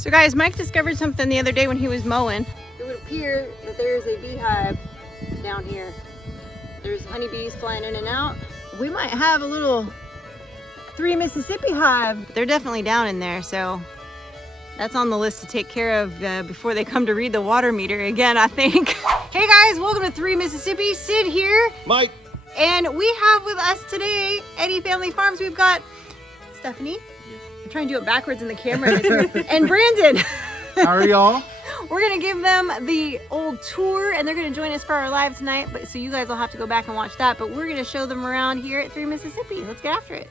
So guys, Mike discovered something the other day when he was mowing. It would appear that there's a beehive down here. There's honeybees flying in and out. We might have a little 3 Mississippi hive. They're definitely down in there, so that's on the list to take care of before they come to read the water meter again, I think. Hey guys, welcome to 3 Mississippi. Sid here. Mike. And we have with us today, Eddy Family Farms. We've got Stephanie. I'm trying to do it backwards in the camera. And Brandon. How are y'all? We're gonna give them the old tour and they're gonna join us for our live tonight. But so you guys will have to go back and watch that. But we're gonna show them around here at 3 Mississippi. Let's get after it.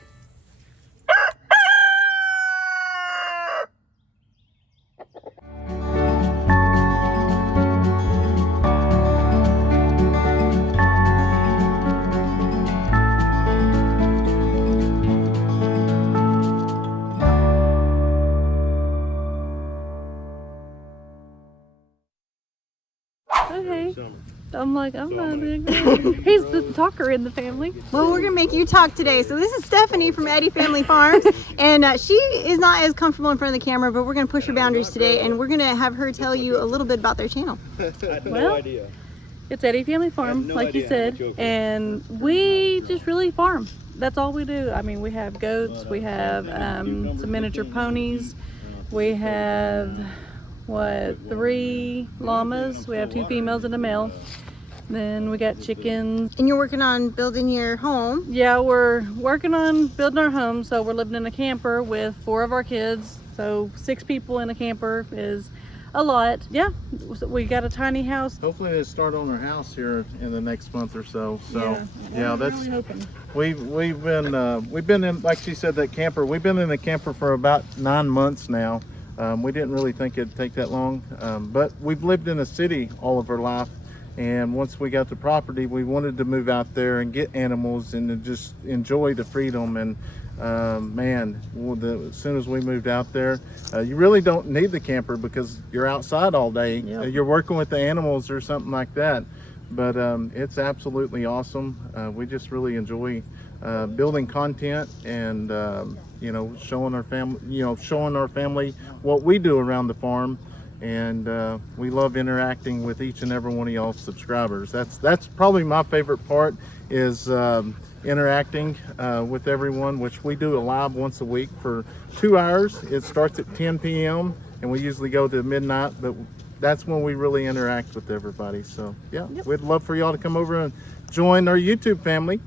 Okay. I'm like, I'm not being He's the talker in the family. Well, we're gonna make you talk today. So this is Stephanie from Eddy Family Farms, and she is not as comfortable in front of the camera, but we're gonna push her boundaries today, and we're gonna have her tell you a little bit about their channel. I had Well, no idea. It's Eddy Family Farm, no like you idea how said, much and we just really farm. That's all we do. I mean, we have goats, we have some miniature ponies, we have 3 llamas, we have 2 females and a male. Then we got chickens. And you're working on building your home. Yeah, we're working on building our home, so we're living in a camper with 4 of our kids. So 6 people in a camper is a lot. Yeah, we got a tiny house. Hopefully they start on their house here in the next month or so. So yeah, I'm that's really hoping. we've been in, like she said, that camper. We've been in the camper for about 9 months now. We didn't really think it'd take that long, but we've lived in a city all of our life. And once we got the property, we wanted to move out there and get animals and to just enjoy the freedom. And man, as soon as we moved out there, you really don't need the camper because you're outside all day. Yep. You're working with the animals or something like that. But it's absolutely awesome. We just really enjoy building content and you know, showing our family what we do around the farm. And we love interacting with each and every one of y'all subscribers. That's probably my favorite part, is interacting with everyone, which we do a live once a week for 2 hours. It starts at 10 p.m. and we usually go to midnight, but that's when we really interact with everybody. So yeah, We'd love for y'all to come over and join our YouTube family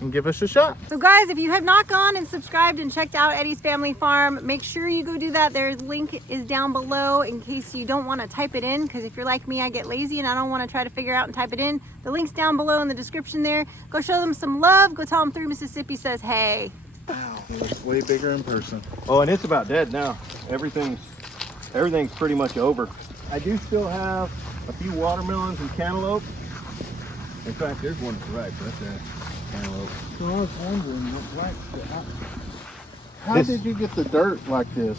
and give us a shot. So guys, if you have not gone and subscribed and checked out Eddy's Family Farm, make sure you go do that. Their link is down below in case you don't want to type it in, because if you're like me, I get lazy and I don't want to try to figure out and type it in. The link's down below in the description there. Go show them some love. Go tell them 3 Mississippi says hey. It's way bigger in person. Oh, and it's about dead now. Everything's pretty much over. I do still have a few watermelons and cantaloupe. In fact, there's one that's ripe. That's that cantaloupe. So I was wondering, how did you get the dirt like this?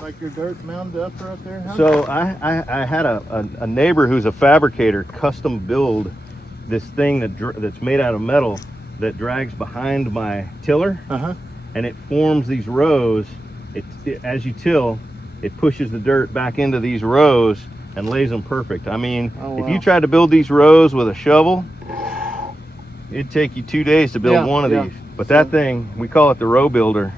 Like your dirt mounded up right there? So I had a neighbor who's a fabricator custom build this thing that's made out of metal that drags behind my tiller, and it forms these rows. As you till, it pushes the dirt back into these rows and lays them perfect. I mean, If you tried to build these rows with a shovel, it'd take you 2 days to build one of these. But that thing, we call it the row builder.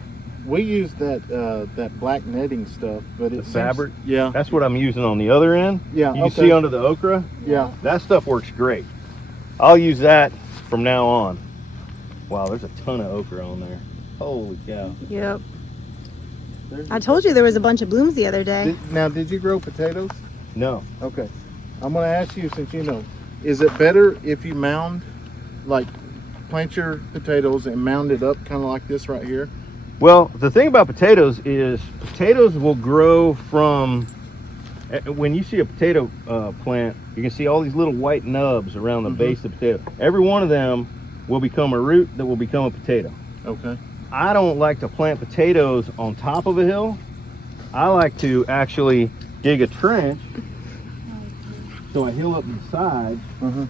We use that black netting stuff, but it's fabric. Yeah, That's what I'm using on the other end. Yeah, You can see under the okra. Yeah, that stuff works great. I'll use that from now on. Wow, there's a ton of okra on there. Holy cow. Yep. I told you there was a bunch of blooms the other day. Now, did you grow potatoes? No. Okay. I'm going to ask you, since you know, is it better if you mound, like plant your potatoes and mound it up kind of like this right here? Well, the thing about potatoes is potatoes will grow from, when you see a potato plant, you can see all these little white nubs around the base of the potato. Every one of them will become a root that will become a potato. Okay. I don't like to plant potatoes on top of a hill. I like to actually dig a trench, so I hill up the side,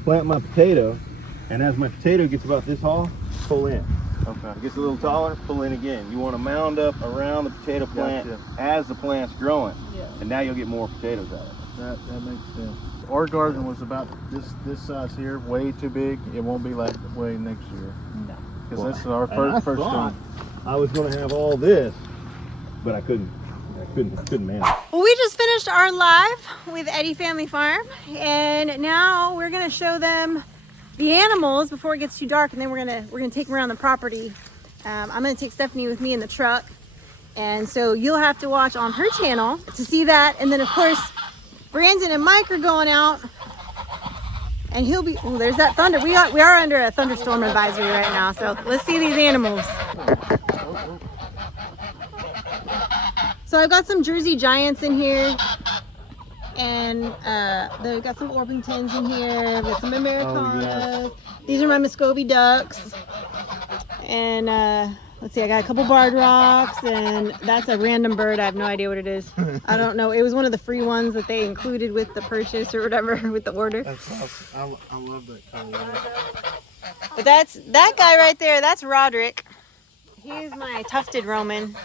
plant my potato, and as my potato gets about this tall, pull in. Okay. It gets a little taller, pull in again. You want to mound up around the potato plant Gotcha. as the plant's growing. Yeah. And now you'll get more potatoes out of it. That makes sense. Our garden was about this size here, way too big. It won't be like that way next year. No. Because this is our And I first thought time. I was going to have all this, but I couldn't manage. Well, we just finished our live with Eddy Family Farm, and now we're gonna show them the animals before it gets too dark, and then we're gonna take them around the property. I'm gonna take Stephanie with me in the truck, and so you'll have to watch on her channel to see that. And then of course, Brandon and Mike are going out, and he'll be. Oh, there's that thunder. We are under a thunderstorm advisory right now, so let's see these animals. So I've got some Jersey Giants in here, and they've got some Orpingtons in here, with some Americanas. These are my Muscovy ducks. And let's see, I got a couple barred rocks, and that's a random bird. I have no idea what it is. I don't know. It was one of the free ones that they included with the purchase or whatever, with the order. That's awesome. I love that color. But that's that guy right there. That's Roderick. He's my tufted Roman.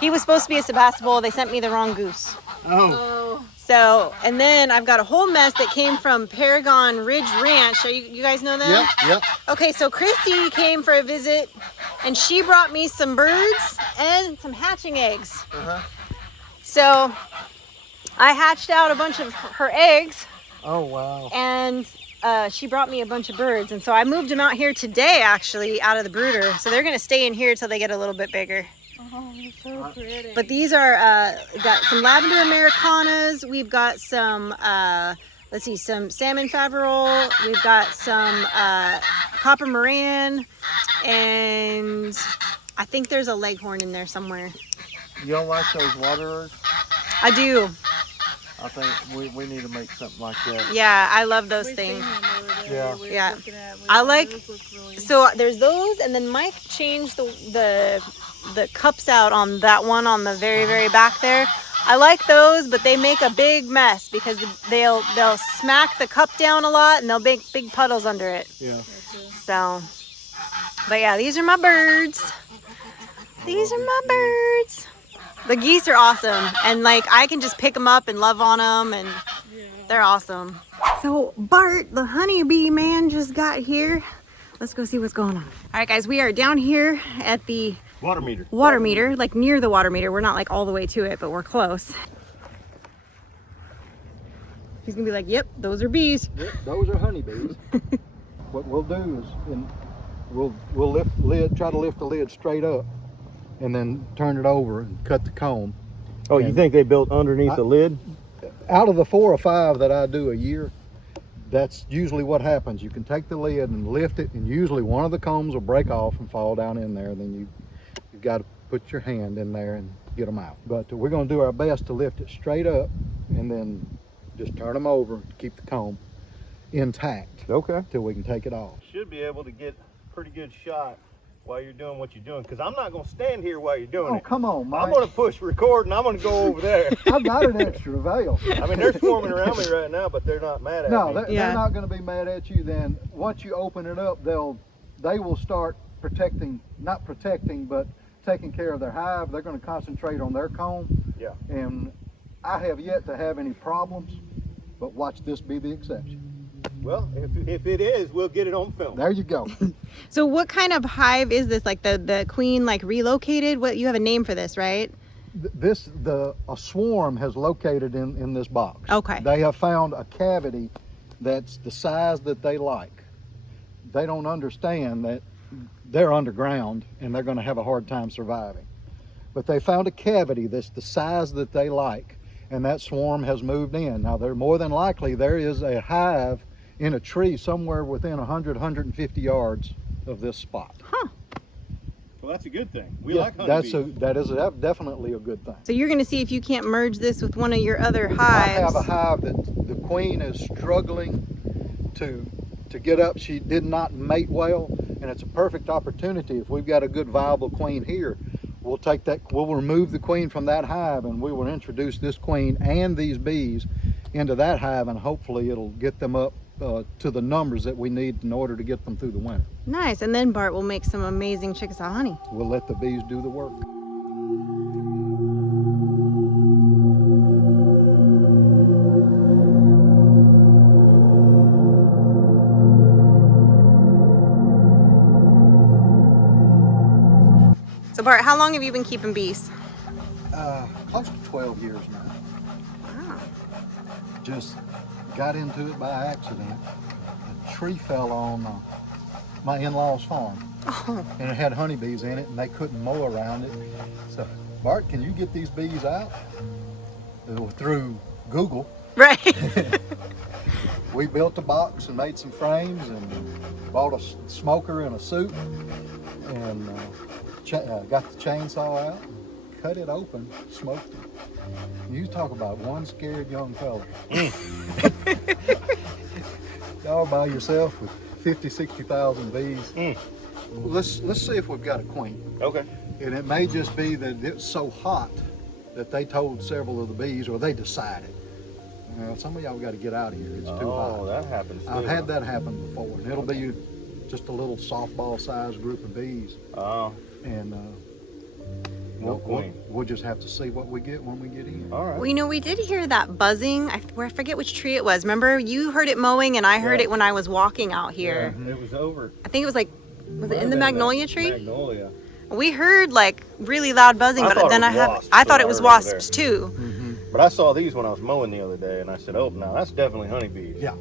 He was supposed to be a Sebastopol. They sent me the wrong goose. Oh. So, and then I've got a whole mess that came from Paragon Ridge Ranch. So you guys know them? Yep. Okay, so Christy came for a visit, and she brought me some birds and some hatching eggs. So I hatched out a bunch of her eggs. Oh, wow. And she brought me a bunch of birds, and so I moved them out here today, actually, out of the brooder. So they're gonna stay in here till they get a little bit bigger. Oh, they're so pretty. But these are got some lavender Americanas. We've got some let's see, some salmon Faverolles. We've got some copper Moran, and I think there's a leghorn in there somewhere. You don't like those waterers? I do. I think we need to make something like that. Yeah, I love those We've things. seen them over there. Yeah. We were Yeah. looking at- we I thought like- those looked really- So there's those, and then Mike changed the cups out on that one on the very back there. I like those, but they make a big mess because they'll smack the cup down a lot, and they'll make big puddles under it. Yeah. So, but yeah, these are my birds. These are my birds. The geese are awesome, and like I can just pick them up and love on them, and they're awesome. So Bart, the honeybee man, just got here. Let's go see what's going on. All right, guys, we are down here at the Water meter. water meter, like near the water meter. We're not like all the way to it, but we're close. He's gonna be like, "Yep, those are bees." Yep, those are honeybees. What we'll do is, we'll try to lift the lid straight up, and then turn it over and cut the comb. Oh, you think they built underneath the lid? Out of the 4 or 5 that I do a year, that's usually what happens. You can take the lid and lift it, and usually one of the combs will break off and fall down in there. Then you've got to put your hand in there and get them out. But we're going to do our best to lift it straight up, and then just turn them over to keep the comb intact. Okay. Till we can take it off. Should be able to get a pretty good shot while you're doing what you're doing, because I'm not going to stand here while you're doing Oh, it. come on, Mike. I'm going to push record, and I'm going to go over there. I've got an extra veil. I mean, they're swarming around me right now, but they're not mad at No, me. they're not going to be mad at you. Then once you open it up, they will start not protecting, but taking care of their hive. They're going to concentrate on their comb. Yeah. And I have yet to have any problems, but watch this be the exception. Well, if it is, we'll get it on film. There you go. So what kind of hive is this? Like the queen, like relocated? What, you have a name for this, right? A swarm has located in this box. Okay. They have found a cavity that's the size that they like. They don't understand that they're underground and they're going to have a hard time surviving. But they found a cavity that's the size that they like, and that swarm has moved in. Now, they're more than likely there is a hive in a tree somewhere within 100, 150 yards of this spot. Huh. Well, that's a good thing. We Yeah, like honeybees. that is definitely a good thing. So you're going to see if you can't merge this with one of your other I hives. have a hive that the queen is struggling to get up. She did not mate well, and it's a perfect opportunity. If we've got a good viable queen here, we'll remove the queen from that hive, and we will introduce this queen and these bees into that hive, and hopefully it'll get them up to the numbers that we need in order to get them through the winter. Nice. And then Bart will make some amazing Chickasaw honey. We'll let the bees do the work. So Bart, how long have you been keeping bees? Close to 12 years now. Wow. Just got into it by accident. A tree fell on my in-laws' farm. Oh. And it had honeybees in it, and they couldn't mow around it. So, Bart, can you get these bees out? Through Google. Right. We built a box and made some frames and bought a smoker and a suit and got the chainsaw out, cut it open, smoked it. You talk about one scared young fella. All by yourself with 50, 60,000 bees. Let's see if we've got a queen. Okay. And it may just be that it's so hot that they told several of the bees, or they decided, well, some of y'all got to get out of here. It's too hot. Oh, that happens too. I've had that happen before, and it'll be just a little softball-sized group of bees. Oh. And we'll just have to see what we get when we get in. All right. Well, you know, we did hear that buzzing. I forget which tree it was. Remember, you heard it mowing, and I heard it when I was walking out here. Yeah, it was over. I think it was like, was it in the magnolia tree? Magnolia. We heard like really loud buzzing, but then I thought it was wasps too. But I saw these when I was mowing the other day, and I said, oh, no, that's definitely honeybees. Yeah,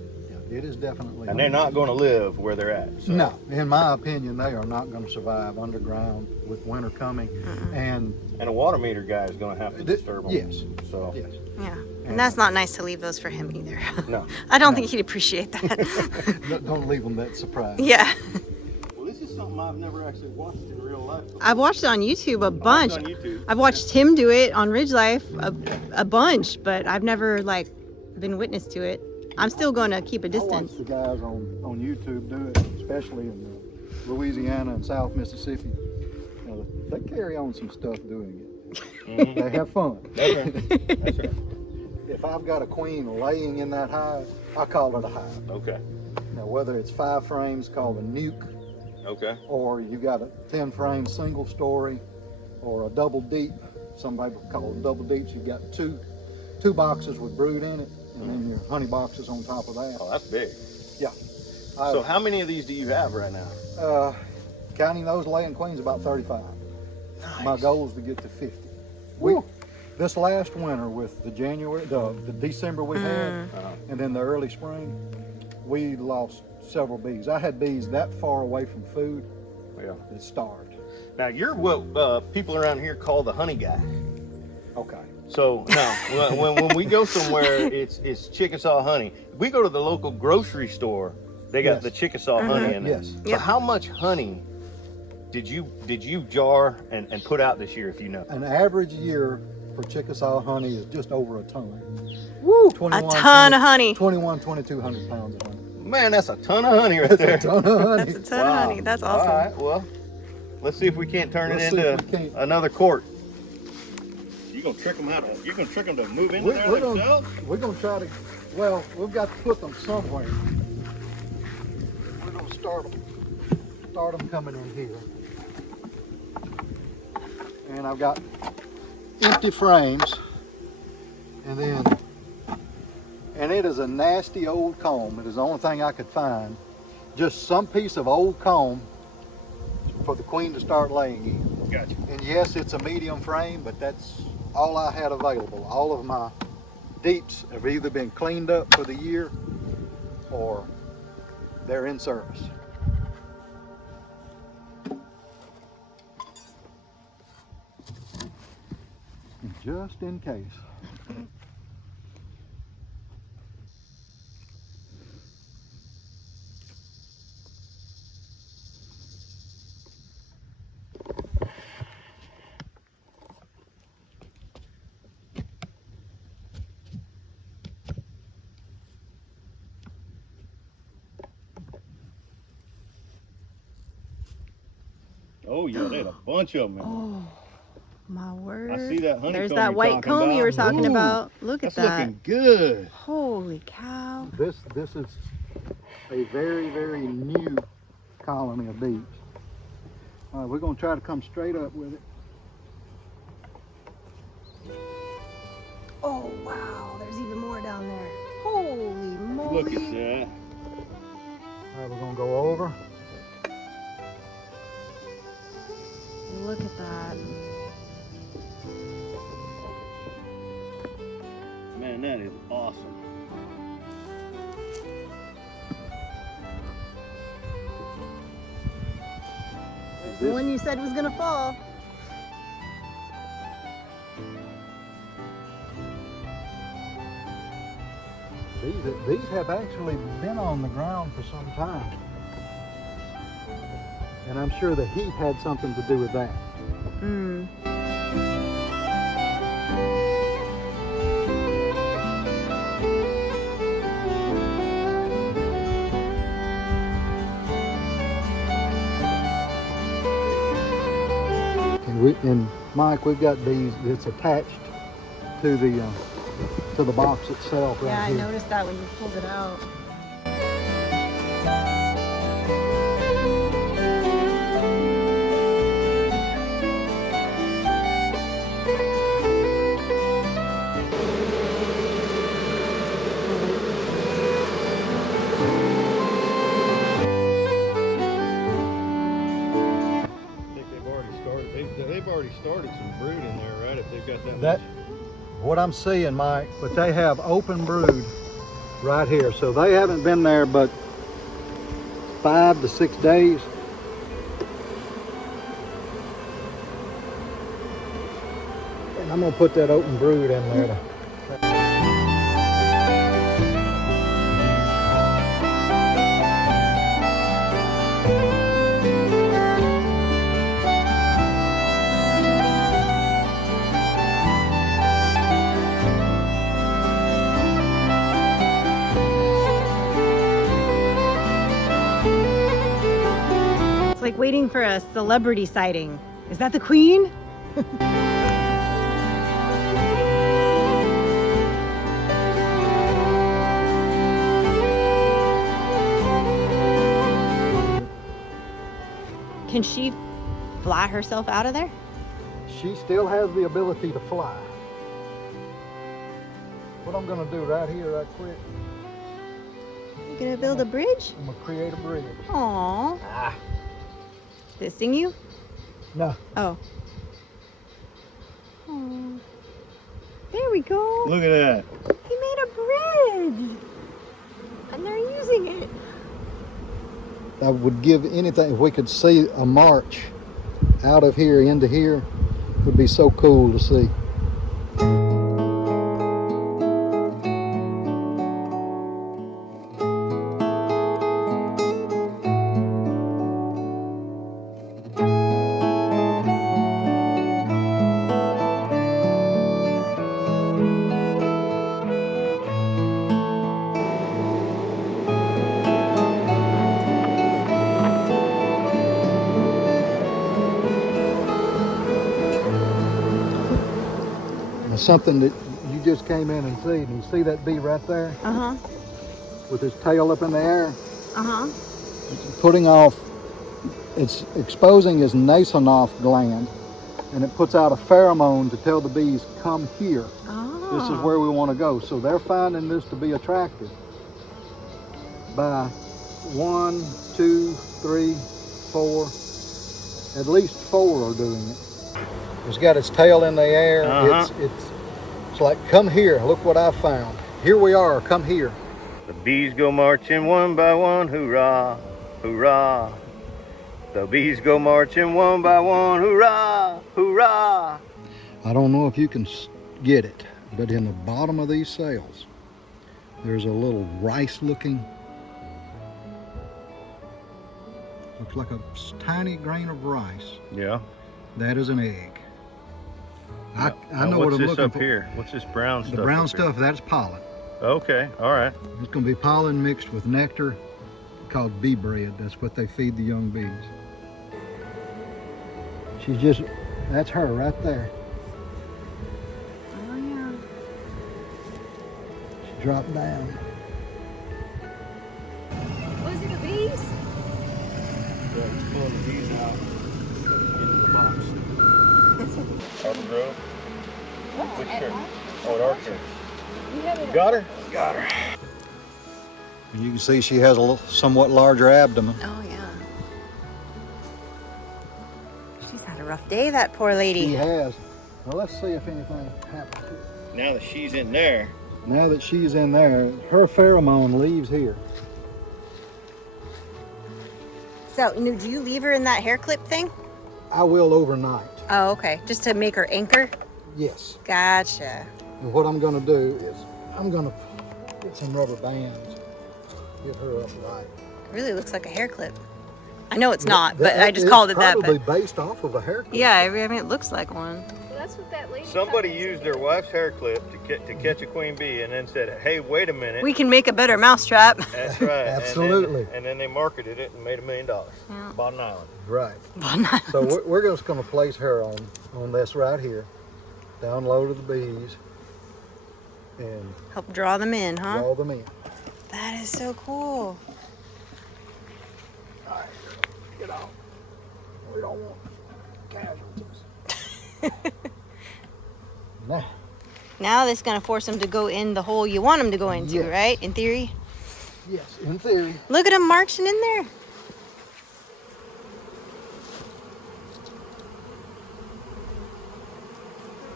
it is definitely. And they're not going to live where they're at. So. No, in my opinion, they are not going to survive underground with winter coming. And a water meter guy is going to have to disturb them. Yes. So. Yes. Yeah. And that's not nice to leave those for him either. No. I don't think he'd appreciate that. Don't leave them that surprised. Yeah. Well, this is something I've never actually watched in real life before. I've watched it on YouTube a bunch. On YouTube. I've watched him do it on Ridge Life a bunch, but I've never like been witness to it. I'm still going to keep a I distance. watch the guys on YouTube do it, especially in Louisiana and South Mississippi. You know, they carry on some stuff doing it. They have fun. Okay. That's right. If I've got a queen laying in that hive, I call it a hive. Okay. Now, whether it's 5 frames called a nuke, Okay. or you got a 10 frame single story, or a double deep. Some people call it double deeps. You've got two boxes with brood in it, and then your honey boxes on top of that. Oh, that's big. Yeah. So how many of these do you have right now? Counting those laying queens, about 35. Nice. My goal is to get to 50. This last winter with the December we had, and then the early spring, we lost several bees. I had bees that far away from food that starved. Now you're what people around here call the honey guy. Okay. So no, when we go somewhere, it's Chickasaw honey. We go to the local grocery store. They got the Chickasaw honey in it. Yes. So how much honey did you jar and put out this year, if you know? An average year for Chickasaw honey is just over a ton. Woo! A ton of honey. 2,200 pounds of honey. Man, that's a ton of honey right there. That's a ton of honey. That's a ton of honey. That's awesome. All right, well, let's see if we can't turn Let's it see if into we can't. another court. You gonna trick them out? You gonna trick them to move in there themselves? We're gonna try to. Well, we've got to put them somewhere. We're gonna start them coming in here. And I've got empty frames, and it is a nasty old comb. It is the only thing I could find. Just some piece of old comb for the queen to start laying in. Gotcha. And yes, it's a medium frame, but that's all I had available. All of my deeps have either been cleaned up for the year or they're in service. Just in case. Oh yeah, they had a bunch of them. Oh, my word. I see that honeycomb. There's that white comb you were talking about. Look at That's that. looking good. Holy cow. This is a very, very new colony of bees. All right, we're going to try to come straight up with it. Oh, wow. There's even more down there. Holy moly. Look at that. All right, we're going to go over. Look at that. Man, that is awesome. The one you said was gonna fall. These have actually been on the ground for some time. And I'm sure the heat had something to do with that. Mm. And Mike, we've got bees that's attached to the box itself right Yeah, I here. noticed that when you pulled it out. They've already started some brood in there, right? If they've got that That, much. what I'm seeing, Mike, but they have open brood right here. So they haven't been there but 5 to 6 days. And I'm gonna put that open brood in there. It's like waiting for a celebrity sighting. Is that the queen? Can she fly herself out of there? She still has the ability to fly. What I'm gonna do right here, right quick, You gonna build a bridge? I'm gonna create a bridge. Aww. Ah, Did it sting you? no. Oh. Aw. There we go. Look at that. He made a bridge. And they're using it. I would give anything if we could see a march out of here into here. It would be so cool to see. Something that you just came in and see. And you see that bee right there Uh-huh. with his tail up in the air? Uh-huh. It's putting off, it's exposing his Nasonoff gland, and it puts out a pheromone to tell the bees, come here. Oh. This is where we want to go. So they're finding this to be attractive. By 1, 2, 3, 4, at least 4 are doing it. It's got its tail in the air. It's like, come here, look what I found. Here we are, come here. The bees go marching one by one, hoorah, hoorah. The bees go marching one by one, hoorah, hoorah. I don't know if you can get it, but in the bottom of these cells, there's a little rice-looking, looks like a tiny grain of rice. Yeah. That is an egg. I Now, know what what's I'm this looking up for. here? What's this brown stuff? The brown up here? stuff, that's pollen. Okay, all right. It's going to be pollen mixed with nectar called bee bread. That's what they feed the young bees. She's just, that's her right there. Oh, yeah. She dropped down. pulling the bees out into the box. Arbor Grove? Which church? Oh, at our church. You got her? Got her. You can see she has a somewhat larger abdomen. Oh, yeah. She's had a rough day, that poor lady. She has. Well, let's see if anything happens to her. Now that she's in there. Now that she's in there, her pheromone leaves here. So, do you leave her in that hair clip thing? I will overnight. Oh, okay. Just to make her anchor? Yes. Gotcha. And what I'm going to do is I'm going to get some rubber bands, get her upright. It really looks like a hair clip. I know it's not, but I just called it that. It's probably But based off of a hair clip. yeah, I mean, it looks like one. Well, that's what that lady. Somebody used their wife's hair clip to catch a queen bee and then said, hey, wait a minute. We can make a better mousetrap. That's right. Absolutely. And then they marketed it and made $1 million. Yeah. Bought an island. Right. So we're just going to place her on this right here, down low to the bees, and Help draw them in, huh? draw them in. That is so cool. All right, get off. We don't want casualties. Now, Now this is going to force them to go in the hole you want them to go into, Yes. right? In theory. yes, in theory. Look at them marching in there.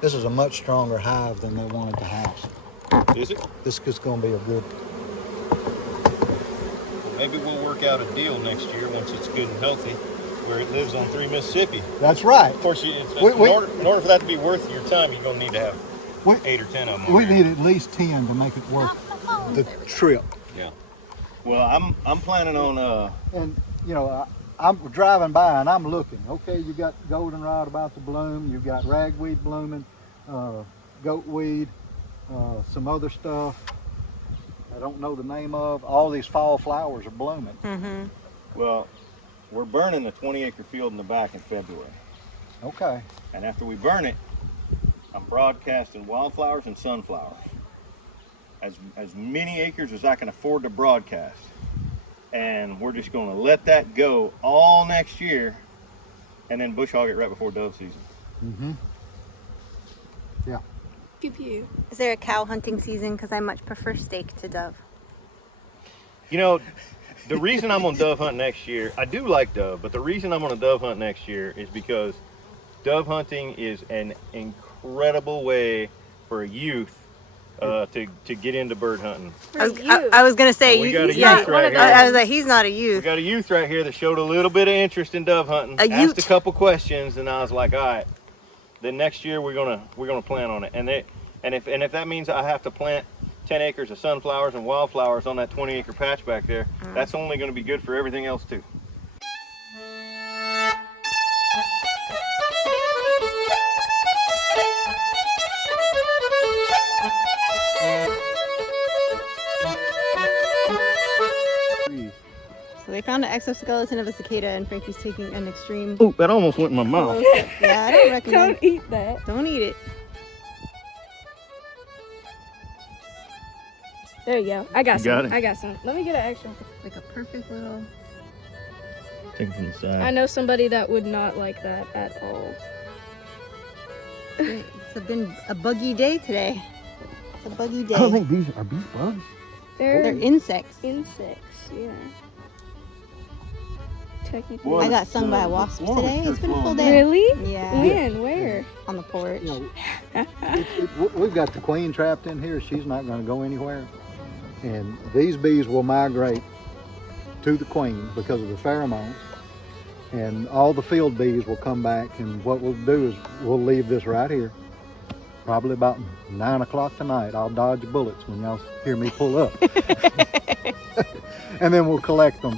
This is a much stronger hive than they want at the house. Is it? This is going to be a good. Maybe we'll work out a deal next year once it's good and healthy, where it lives on 3 Mississippi. That's right. Of course, We- in order for that to be worth your time, you're going to need to have We, 8 or 10 of them. we need at least 10 to make it worth the trip. Yeah. Well, I'm planning on And I'm driving by and I'm looking. Okay, you got goldenrod about to bloom. You got ragweed blooming, goatweed, some other stuff I don't know the name of. All these fall flowers are blooming. Mm-hmm. well, we're burning a 20-acre field in the back in February, Okay. and after we burn it, I'm broadcasting wildflowers and sunflowers. As many acres as I can afford to broadcast. And we're just going to let that go all next year and then bush hog it right before dove season. Mm-hmm. Yeah. Pew pew. Is there a cow hunting season? Because I much prefer steak to dove. You know, the reason I'm on dove hunt next year, I do like dove, but the reason I'm on a dove hunt next year is because dove hunting is an incredible way for a youth to get into bird hunting. I was going to say, Oh, we got a he's youth not, right here. I was like, he's not a We youth. got a youth right here that showed a little bit of interest in dove hunting. A Asked ute. a couple questions, and I was like, all right. Then next year we're gonna plan on it, and if that means I have to plant 10 acres of sunflowers and wildflowers on that 20-acre patch back there, that's only going to be good for everything else too. So they found an exoskeleton of a cicada, and Frankie's taking an extreme. Oh, that almost went in my mouth. Yeah, I don't recommend. Don't eat that. Don't eat it. There you go. I got You some. got it? I got some. Let me get an extra. Like a perfect little. Take it from the I side. know somebody that would not like that at all. It's been a buggy day today. It's a buggy day. I don't think these are bee bugs. They're insects. insects. Yeah. Technically. Boy, I got stung by a wasp today. It's been a full day. Really? Yeah. When? Where? On the porch. We've got the queen trapped in here. She's not going to go anywhere. And these bees will migrate to the queen because of the pheromones. And all the field bees will come back, and what we'll do is we'll leave this right here. Probably about 9 o'clock tonight. I'll dodge bullets when y'all hear me pull up. And then we'll collect them,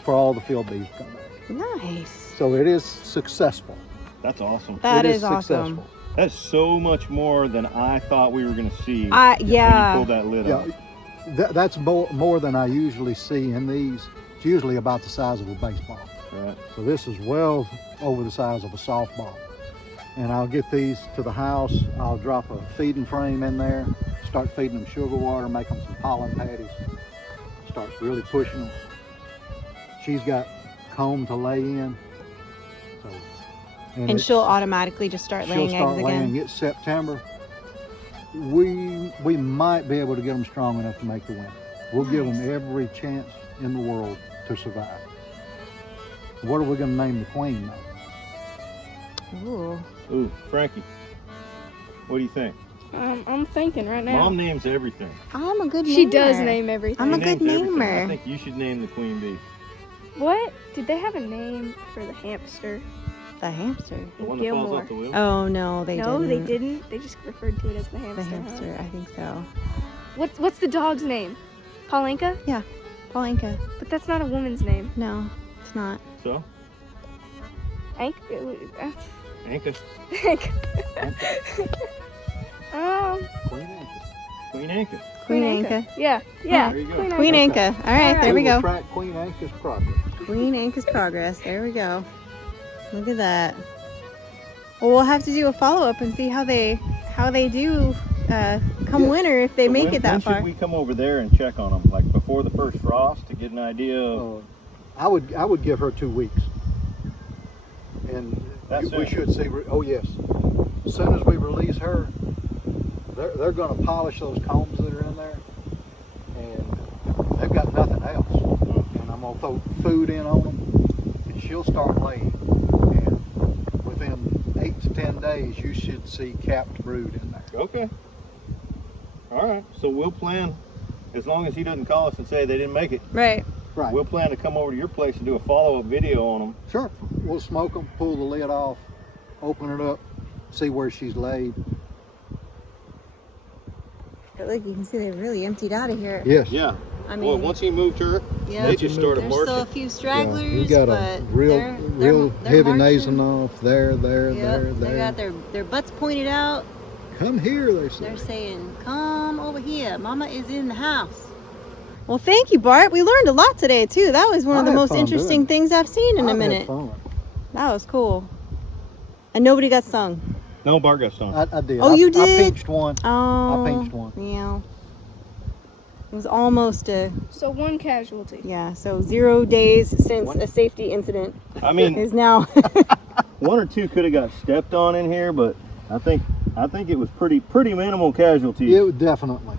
for all the field bees to come back. Nice. So it is successful. That's awesome. That It is awesome. successful. That's so much more than I thought we were going to see Yeah. when you pulled that lid Yeah, off. that's more than I usually see in these. It's usually about the size of a baseball. Right. So this is well over the size of a softball. And I'll get these to the house. I'll drop a feeding frame in there, start feeding them sugar water, make them some pollen patties, start really pushing them. She's got comb to lay in. So, And it's- she'll automatically just start laying she'll start eggs laying. again. It's September. We might be able to get them strong enough to make the winter. We'll give Nice. them every chance in the world to survive. What are we going to name the queen though? Ooh. Ooh, Frankie, what do you think? I'm thinking right now. Mom names everything. I'm a good namer. She does name everything. I'm a She good names everything. I namer. think you should name the queen bee. What? Did they have a name for the hamster? The hamster. The one In that falls Gilmore. off the wheel? Oh no, they No, didn't. they didn't. They just referred to it as the hamster. The huh? hamster, I think so. What's the dog's name? Paulinka? Paulinka. But that's not a woman's name. No, it's not. So, Hank? Anka, Queen Anka. Queen Anka. Queen Anka. Yeah, yeah. There you go. Queen Queen Anka. Anka. All right, Alright. there we will go. track Queen Anka's progress. Queen Anka's progress. There we go. Look at that. Well, we'll have to do a follow up and see how they do come Yes. winter if they So make when, it that when far. should we come over there and check on them, like before the first frost, to get an idea of? I would give her 2 weeks, and That's we it. should see. Oh yes, as soon as we release her, they're going to polish those combs that are in there, and they've got nothing else. And I'm going to throw food in on them, and she'll start laying. And within 8 to 10 days, you should see capped brood in there. Okay. All right. So we'll plan, as long as he doesn't call us and say they didn't make it. Right. Right. We'll plan to come over to your place and do a follow-up video on them. Sure. We'll smoke them, pull the lid off, open it up, see where she's laid. But look, you can see they really emptied out of here. Yes. Yeah. I Well, mean, once he moved her, yeah, they just started there's still a marching. few stragglers, You got but a real they're heavy marching. nasing off there, Yep, they there. got their butts pointed out. Come here, they say. They're saying, "Come over here. Mama is in the house." Well, thank you, Bart. We learned a lot today too. That was one of I the had most fun interesting doing things I've seen in a I've had minute. fun. That was cool. And nobody got stung. No, Bart got stung. I did. Oh, you I did? pinched one. Oh, pinched one. Yeah. It was almost a, So one casualty. yeah, so 0 days since a safety incident I mean, is now. one or two could have got stepped on in here, but I think it was pretty minimal casualties. It definitely.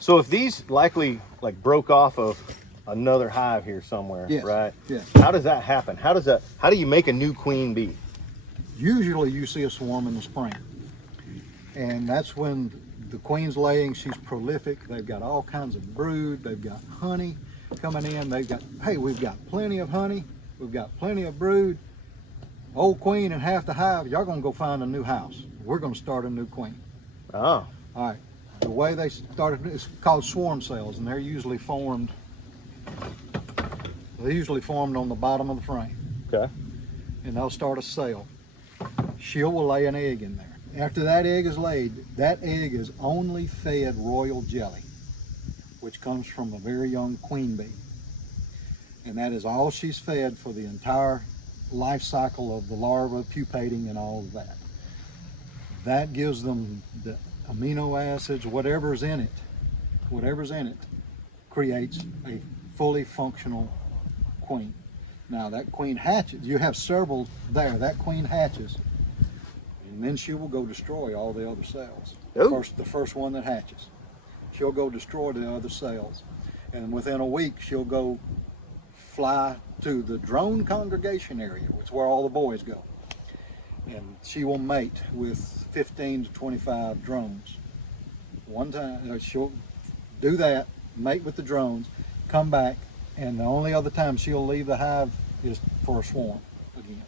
So if these likely like broke off of another hive here somewhere, Yes. right? Yes. How does that happen? How do you make a new queen bee? Usually you see a swarm in the spring. And that's when the queen's laying. She's prolific. They've got all kinds of brood. They've got honey coming in. We've got plenty of honey. We've got plenty of brood. Old queen and half the hive, y'all gonna go find a new house. We're gonna start a new queen. Oh. All right. The way they started, it's called swarm cells, and they're usually formed on the bottom of the frame. Okay. And they'll start a cell. She will lay an egg in there. After that egg is laid, that egg is only fed royal jelly, which comes from a very young queen bee. And that is all she's fed for the entire life cycle of the larva, pupating, and all of that. That gives them the amino acids, whatever's in it, creates a fully functional queen. Now that queen hatches, you have several there, that queen hatches, and then she will go destroy all the other cells. Ooh. The first one that hatches. She'll go destroy the other cells. And within a week, she'll go fly to the drone congregation area, which is where all the boys go. And she will mate with 15 to 25 drones. One time, she'll do that, mate with the drones, come back, and the only other time she'll leave the hive is for a swarm again.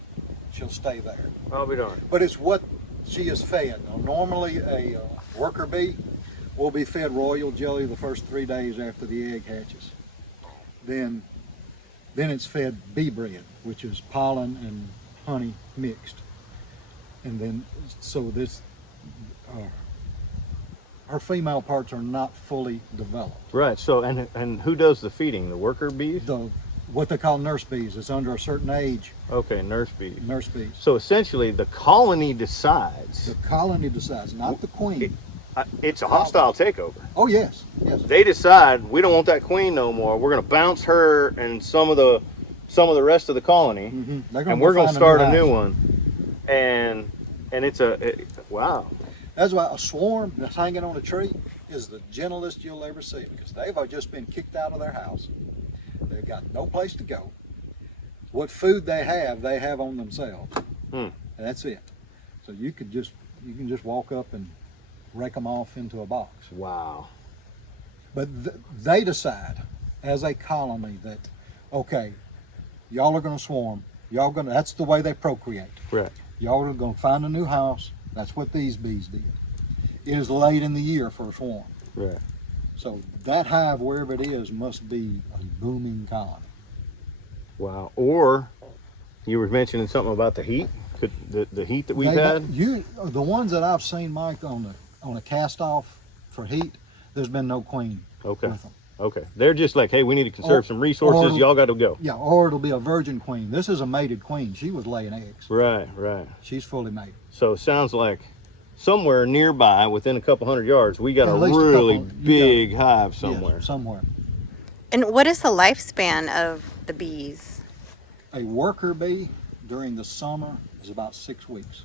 She'll stay there. I'll be darned. But it's what she is fed. Now, normally a worker bee will be fed royal jelly the first 3 days after the egg hatches. Then it's fed bee bread, which is pollen and honey mixed. And then, so this, her female parts are not fully developed. Right. So and who does the feeding? The worker bees? What they call nurse bees, it's under a certain age, Okay, nurse bees. nurse bees. So essentially, the colony decides. The colony decides, not the queen. it's a hostile takeover. Oh yes, yes. They decide we don't want that queen no more. We're going to bounce her and some of the rest of the colony, and we're going to start a new one. And it's wow. That's why a swarm that's hanging on a tree is the gentlest you'll ever see, because they've just been kicked out of their house. They've got no place to go. What food they have on themselves. And that's it. So you can just walk up and rake them off into a box. Wow. But they decide as a colony that, okay, y'all are going to swarm. That's the way they procreate. Right. Y'all are going to find a new house. That's what these bees did. It is late in the year for a swarm. Right. So that hive, wherever it is, must be a booming colony. Wow. Or you were mentioning something about the heat. The heat that we've had. The ones that I've seen, Mike, on a cast off for heat, there's been no queen with them. Okay. They're just like, hey, we need to conserve some resources. Y'all got to go. Yeah, or it'll be a virgin queen. This is a mated queen. She was laying eggs. Right. She's fully mated. So it sounds like somewhere nearby, within a couple 100 yards, we got At a least really big hive somewhere. Yes, somewhere. And what is the lifespan of the bees? A worker bee during the summer is about 6 weeks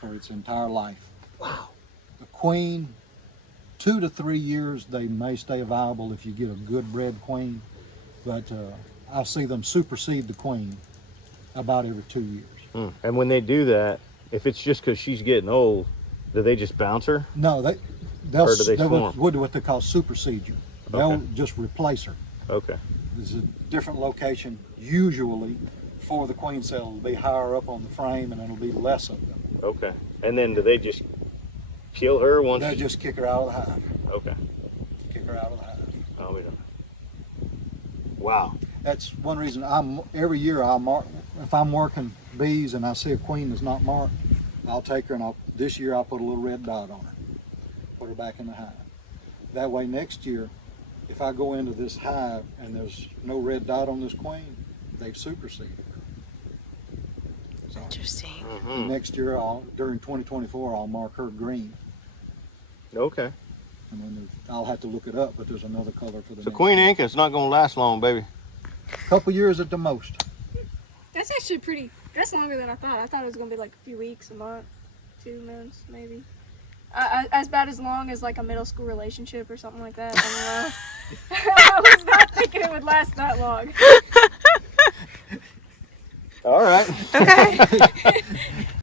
for its entire life. Wow. The queen, 2 to 3 years, they may stay viable if you get a good bred queen, but I see them supersede the queen about every 2 years. And when they do that, if it's just because she's getting old, do they just bounce her? No, Or do they swarm? what they call supersede you. They'll just replace her. Okay. There's a different location, usually for the queen cell. It'll be higher up on the frame, and it'll be less of them. Okay. And then do they just kill her once? They'll just kick her out of the hive. Okay. Kick her out of the hive. Oh, we don't. Wow. That's one reason every year I'll mark, if I'm working bees and I see a queen that's not marked, I'll take her and this year I'll put a little red dot on her. Put her back in the hive. That way next year, if I go into this hive and there's no red dot on this queen, they've superseded her. So Interesting. next year, during 2024, I'll mark her green. Okay. And then I'll have to look it up, but there's another color for the So next Queen year. Inca, it's not going to last long, baby. Couple years at the most. That's actually that's longer than I thought. I thought it was going to be like a few weeks, a month, 2 months, maybe. As bad as long as like a middle school relationship or something like that. I don't know. I was not thinking it would last that long. All right. Okay.